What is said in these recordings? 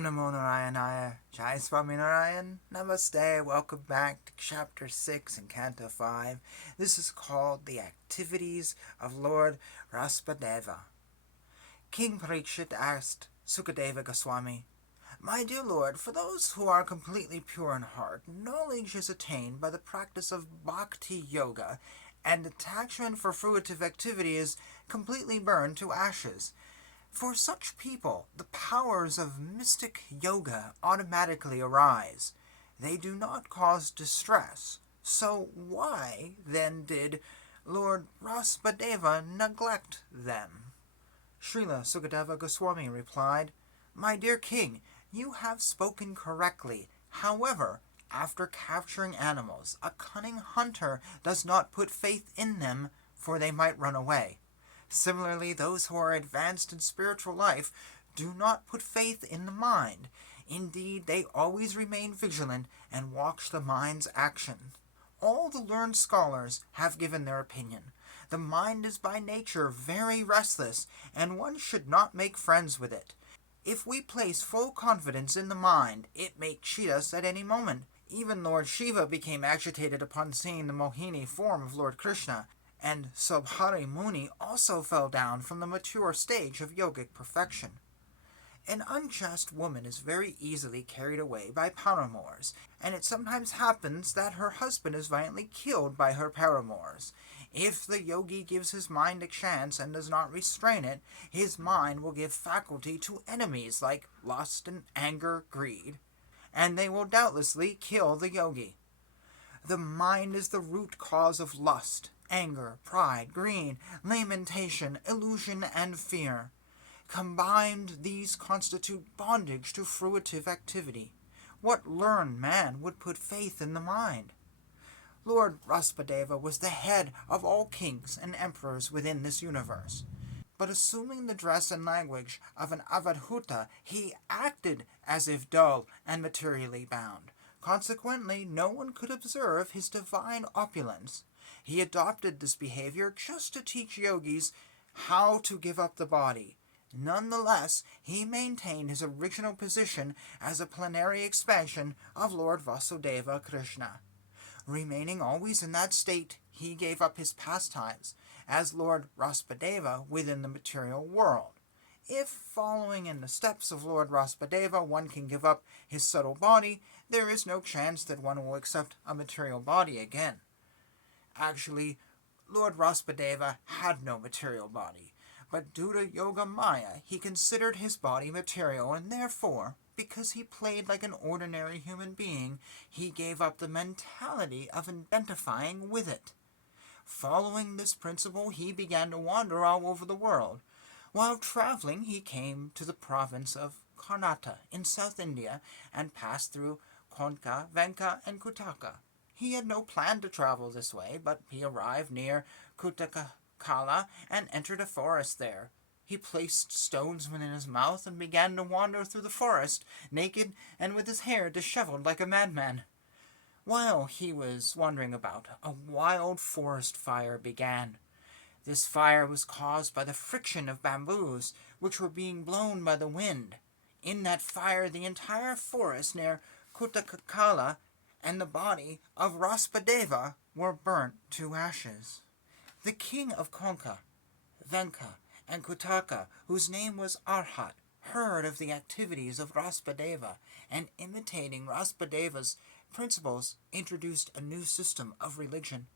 Om Namo Narayanaya, Jai Swami Narayan, Namaste, welcome back to Chapter 6 in Canto 5. This is called The Activities of Lord Rsabhadeva. King Parikshit asked Sukadeva Goswami, "My dear Lord, for those who are completely pure in heart, knowledge is attained by the practice of bhakti yoga, and attachment for fruitive activity is completely burned to ashes. For such people, the powers of mystic yoga automatically arise. They do not cause distress. So why, then, did Lord Rsabhadeva neglect them?" Srila Sukadeva Goswami replied, "My dear king, you have spoken correctly. However, after capturing animals, a cunning hunter does not put faith in them, for they might run away. Similarly, those who are advanced in spiritual life do not put faith in the mind. Indeed, they always remain vigilant and watch the mind's action. All the learned scholars have given their opinion. The mind is by nature very restless, and one should not make friends with it. If we place full confidence in the mind, it may cheat us at any moment. Even Lord Shiva became agitated upon seeing the Mohini form of Lord Krishna, and Subhari Muni also fell down from the mature stage of yogic perfection. An unjust woman is very easily carried away by paramours, and it sometimes happens that her husband is violently killed by her paramours. If the yogi gives his mind a chance and does not restrain it, his mind will give faculty to enemies like lust and anger, greed, and they will doubtlessly kill the yogi. The mind is the root cause of lust, anger, pride, greed, lamentation, illusion, and fear. Combined, these constitute bondage to fruitive activity. What learned man would put faith in the mind?" Lord Rsabhadeva was the head of all kings and emperors within this universe. But assuming the dress and language of an avadhuta, he acted as if dull and materially bound. Consequently, no one could observe his divine opulence. He adopted this behavior just to teach yogis how to give up the body. Nonetheless, he maintained his original position as a plenary expansion of Lord Vyasadeva Krishna. Remaining always in that state, he gave up his pastimes as Lord Rsabhadeva within the material world. If, following in the steps of Lord Rsabhadeva, one can give up his subtle body, there is no chance that one will accept a material body again. Actually, Lord Rsabhadeva had no material body, but due to Yoga Maya, he considered his body material, and therefore, because he played like an ordinary human being, he gave up the mentality of identifying with it. Following this principle, he began to wander all over the world. While traveling, he came to the province of Karnataka in South India and passed through Konka, Venka, and Kutaka. He had no plan to travel this way, but he arrived near Kutakakala and entered a forest there. He placed stones within his mouth and began to wander through the forest, naked and with his hair disheveled like a madman. While he was wandering about, a wild forest fire began. This fire was caused by the friction of bamboos, which were being blown by the wind. In that fire, the entire forest near Kutakakala and the body of Rsabhadeva were burnt to ashes. The king of Konka, Venka, and Kutaka, whose name was Arhat, heard of the activities of Rsabhadeva, and imitating Rsabhadeva's principles, introduced a new system of religion.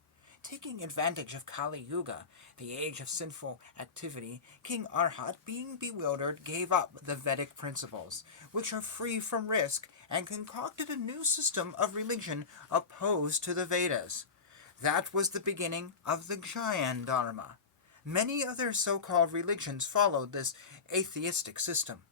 Taking advantage of Kali Yuga, the age of sinful activity, King Arhat, being bewildered, gave up the Vedic principles, which are free from risk, and concocted a new system of religion opposed to the Vedas. That was the beginning of the Jain Dharma. Many other so-called religions followed this atheistic system.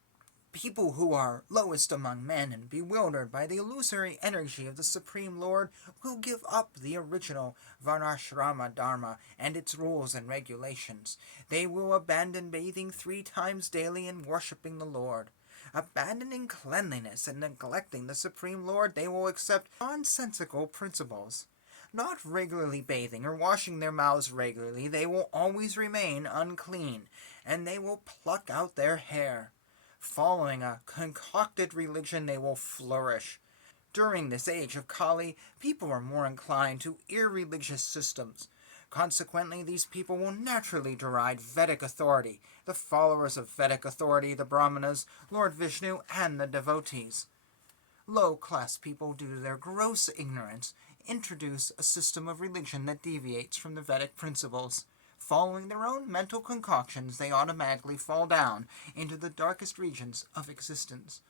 People who are lowest among men and bewildered by the illusory energy of the Supreme Lord will give up the original Varnashrama Dharma and its rules and regulations. They will abandon bathing 3 times daily and worshipping the Lord. Abandoning cleanliness and neglecting the Supreme Lord, they will accept nonsensical principles. Not regularly bathing or washing their mouths regularly, they will always remain unclean, and they will pluck out their hair. Following a concocted religion, they will flourish. During this age of Kali, people are more inclined to irreligious systems. Consequently, these people will naturally deride Vedic authority, the followers of Vedic authority, the Brahmanas, Lord Vishnu, and the devotees. Low-class people, due to their gross ignorance, introduce a system of religion that deviates from the Vedic principles. Following their own mental concoctions, they automatically fall down into the darkest regions of existence.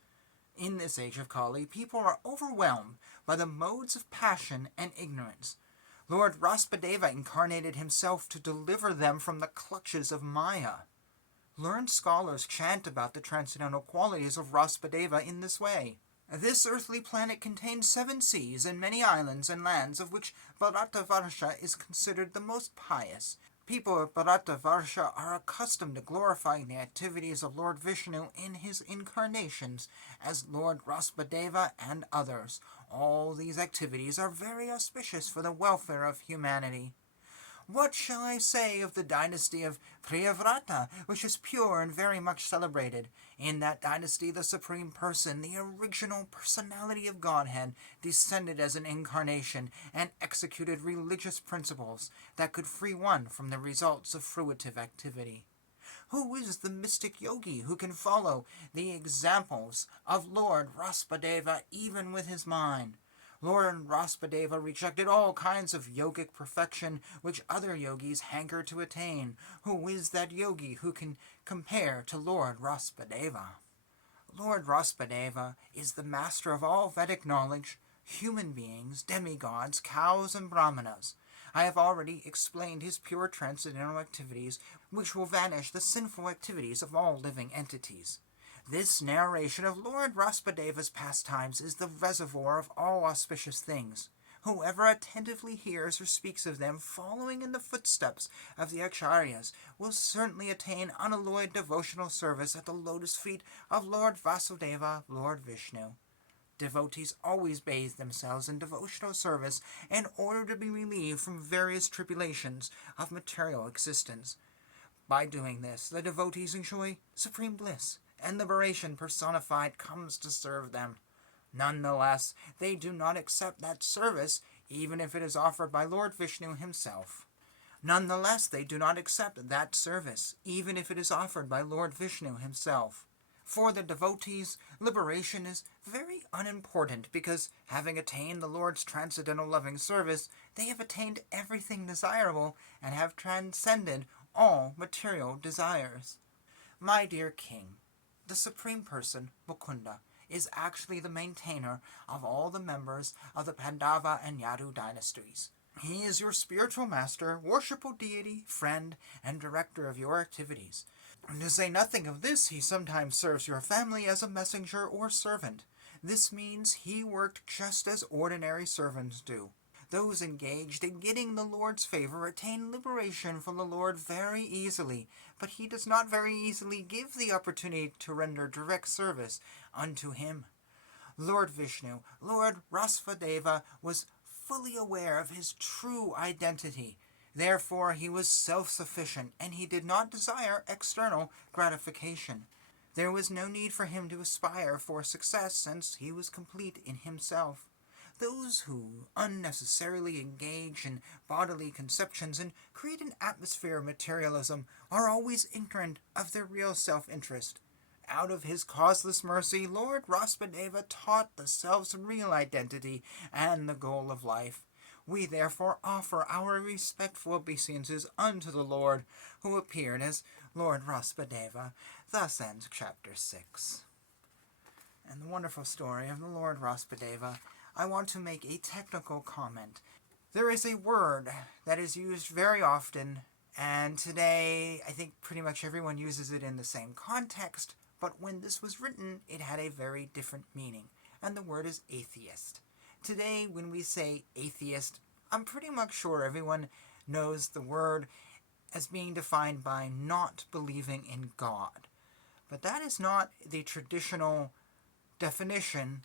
In this age of Kali, people are overwhelmed by the modes of passion and ignorance. Lord Rsabhadeva incarnated himself to deliver them from the clutches of Maya. Learned scholars chant about the transcendental qualities of Rsabhadeva in this way. This earthly planet contains 7 seas and many islands and lands, of which Bharatavarsha is considered the most pious. People of Bharatavarsha are accustomed to glorifying the activities of Lord Vishnu in his incarnations as Lord Rsabhadeva and others. All these activities are very auspicious for the welfare of humanity. What shall I say of the dynasty of Priyavrata, which is pure and very much celebrated? In that dynasty, the Supreme Person, the original personality of Godhead, descended as an incarnation and executed religious principles that could free one from the results of fruitive activity. Who is the mystic yogi who can follow the examples of Lord Rsabhadeva even with his mind? Lord Rsabhadeva rejected all kinds of yogic perfection which other yogis hanker to attain. Who is that yogi who can compare to Lord Rsabhadeva? Lord Rsabhadeva is the master of all Vedic knowledge, human beings, demigods, cows, and brahmanas. I have already explained his pure transcendental activities, which will vanish the sinful activities of all living entities. This narration of Lord Rsabhadeva's pastimes is the reservoir of all auspicious things. Whoever attentively hears or speaks of them, following in the footsteps of the Acharyas, will certainly attain unalloyed devotional service at the lotus feet of Lord Vyasadeva, Lord Vishnu. Devotees always bathe themselves in devotional service in order to be relieved from various tribulations of material existence. By doing this, the devotees enjoy supreme bliss, and liberation personified comes to serve them. Nonetheless, they do not accept that service, even if it is offered by Lord Vishnu himself. For the devotees, liberation is very unimportant because, having attained the Lord's transcendental loving service, they have attained everything desirable and have transcended all material desires. My dear King, the Supreme Person, Mukunda, is actually the maintainer of all the members of the Pandava and Yadu dynasties. He is your spiritual master, worshipful deity, friend, and director of your activities. To say nothing of this, he sometimes serves your family as a messenger or servant. This means he worked just as ordinary servants do. Those engaged in getting the Lord's favor attain liberation from the Lord very easily, but he does not very easily give the opportunity to render direct service unto him. Lord Vishnu, Lord Rsabhadeva, was fully aware of his true identity. Therefore, he was self-sufficient, and he did not desire external gratification. There was no need for him to aspire for success, since he was complete in himself. Those who unnecessarily engage in bodily conceptions and create an atmosphere of materialism are always ignorant of their real self-interest. Out of his causeless mercy, Lord Rsabhadeva taught the self's real identity and the goal of life. We therefore offer our respectful obeisances unto the Lord, who appeared as Lord Rsabhadeva. Thus ends chapter 6. And the wonderful story of the Lord Rsabhadeva. I want to make a technical comment. There is a word that is used very often, and today I think pretty much everyone uses it in the same context, but when this was written, it had a very different meaning, and the word is atheist. Today, when we say atheist, I'm pretty much sure everyone knows the word as being defined by not believing in God. But that is not the traditional definition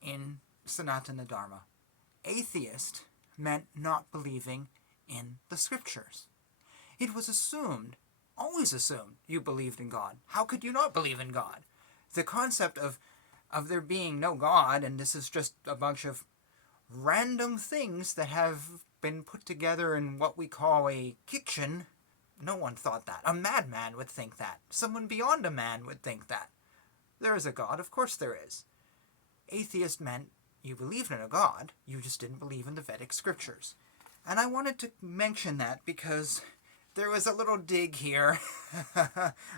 in Sanatana Dharma. Atheist meant not believing in the scriptures. It was assumed, always assumed, you believed in God. How could you not believe in God? The concept of there being no God, and this is just a bunch of random things that have been put together in what we call a kitchen. No one thought that. A madman would think that. Someone beyond a man would think that. There is a God, of course there is. Atheist meant you believed in a God, you just didn't believe in the Vedic scriptures. And I wanted to mention that because there was a little dig here.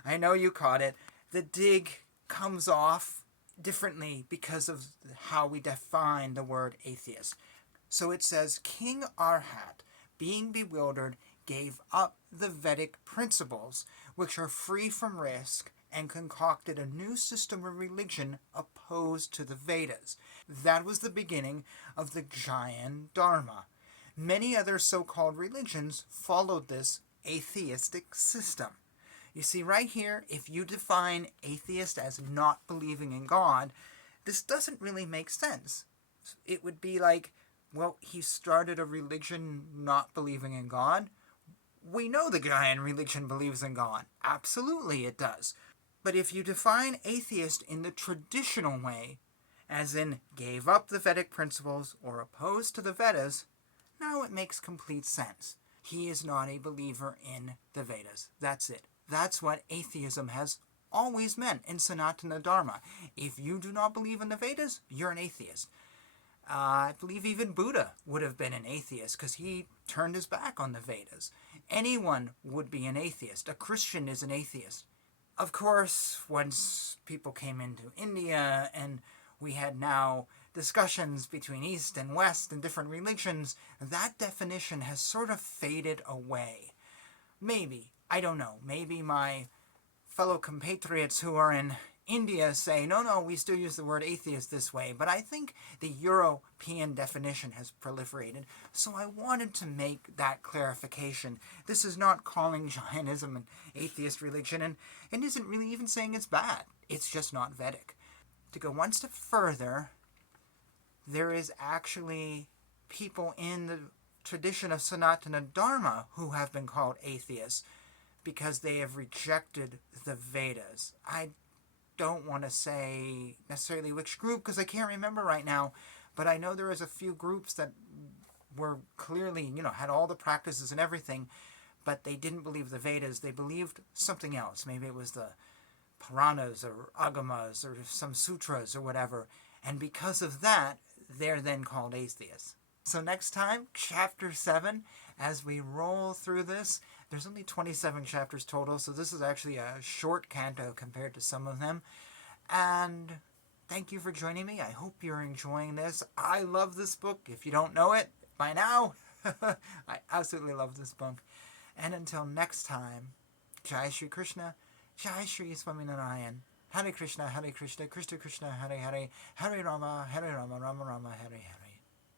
I know you caught it. The dig comes off differently because of how we define the word atheist. So it says, King Arhat, being bewildered, gave up the Vedic principles, which are free from risk, and concocted a new system of religion opposed to the Vedas. That was the beginning of the Jain Dharma. Many other so-called religions followed this atheistic system. You see, right here, if you define atheist as not believing in God, this doesn't really make sense. It would be like, well, he started a religion not believing in God. We know the Jain religion believes in God. Absolutely it does. But if you define atheist in the traditional way, as in gave up the Vedic principles or opposed to the Vedas, now it makes complete sense. He is not a believer in the Vedas. That's it. That's what atheism has always meant in Sanatana Dharma. If you do not believe in the Vedas, you're an atheist. I believe even Buddha would have been an atheist because he turned his back on the Vedas. Anyone would be an atheist. A Christian is an atheist. Of course, once people came into India and we had now discussions between East and West and different religions, that definition has sort of faded away. Maybe, I don't know, maybe my fellow compatriots who are in India say, no, we still use the word atheist this way, but I think the European definition has proliferated, so I wanted to make that clarification. This is not calling Jainism an atheist religion, and it isn't really even saying it's bad. It's just not Vedic. To go one step further, there is actually people in the tradition of Sanatana Dharma who have been called atheists because they have rejected the Vedas. I don't want to say necessarily which group because I can't remember right now, but I know there is a few groups that were clearly, had all the practices and everything, but they didn't believe the Vedas. They believed something else. Maybe it was the Puranas or Agamas or some sutras or whatever, and because of that, they're then called atheists. So next time, chapter 7, as we roll through this, there's only 27 chapters total, so this is actually a short canto compared to some of them. And thank you for joining me. I hope you're enjoying this. I love this book. If you don't know it by now, I absolutely love this book. And until next time, Jai Shri Krishna, Jai Shri Swami Narayan, Hare Krishna, Krishna Krishna, Hare Hare, Hare Rama, Rama Rama, Hare Hare.